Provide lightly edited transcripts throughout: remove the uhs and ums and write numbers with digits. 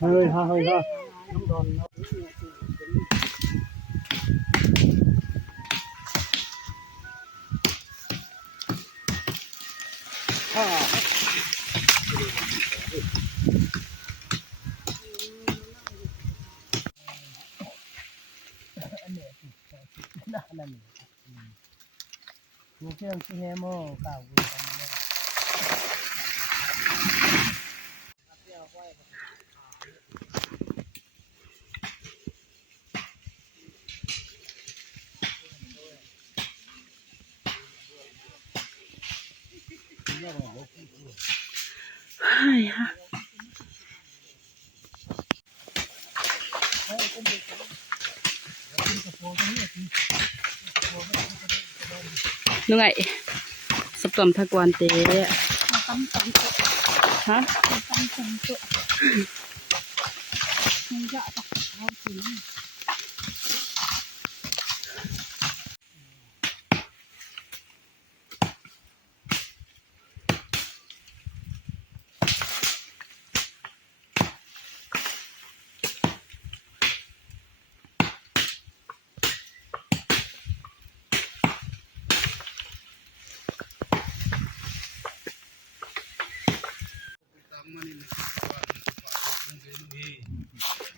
hơi ha hơi ha Mungkin sih mau kau. Đúng vậy, sắp tầm thác quan tế hả?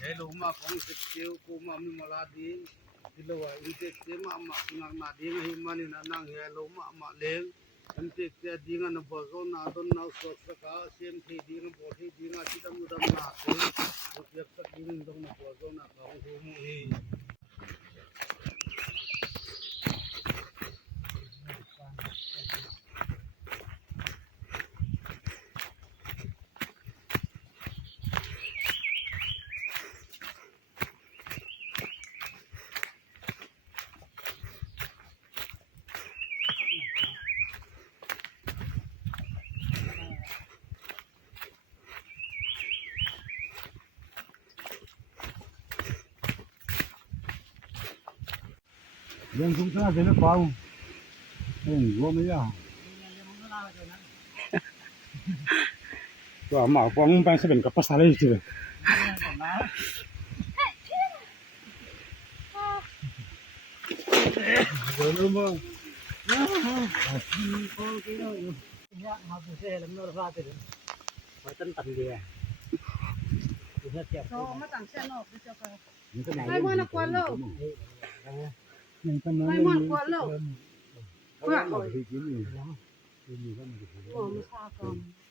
Hello ma kong sekeu ko ma mi malading dilawa inte ke ma ma ngang na ding hi mani na nang hello ma leng inte ke dinga na bozo na don na so ka sem thi ding bo thi dinga sidam dam na te yak sak ding dong na bozo na ka ho mu hi Yang chúng ta thấy nó bao, gom mấy à? Tôi mà quăng bánh sẽเป็นกับภาษาอะไรจีบเดี๋ยวนู้นมั้งเนี่ยมาดูเสียแล้วมันราดเลยไว้ตั้งตันเดียดูเสียเจ็บมาตั้งเสียนอกดูเสียกันไอ้มันนักวันแล้วไอ้มันกวนแล้วว่า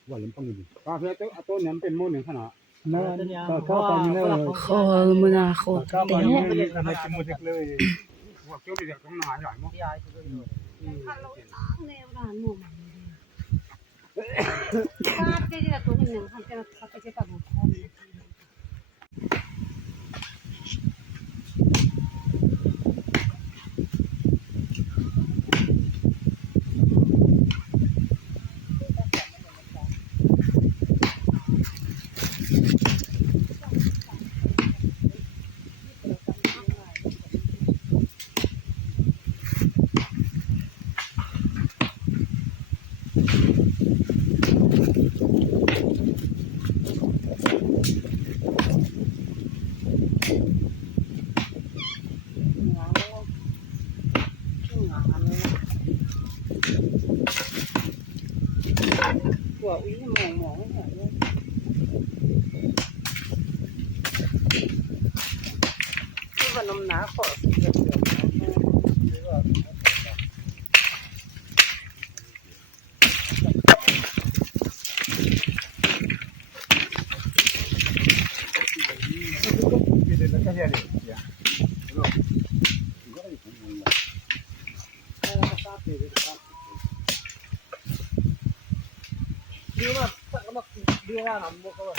ว่าลำปังดีป้าเพื่อตัวนี้เป็นมูลหนึ่งขนาดนั่นก็ตอนนี้เลยคอมือนาโคตร ก็ตอน เตะ นี้ทำไมกินหมดเลยว่าเจ้าเด็กต้องหนาใหญ่มั้งหัวอุ้ยมองหัวเนี่ยที่วันน้ำหนาขอสุดเดือด dia nambah kau.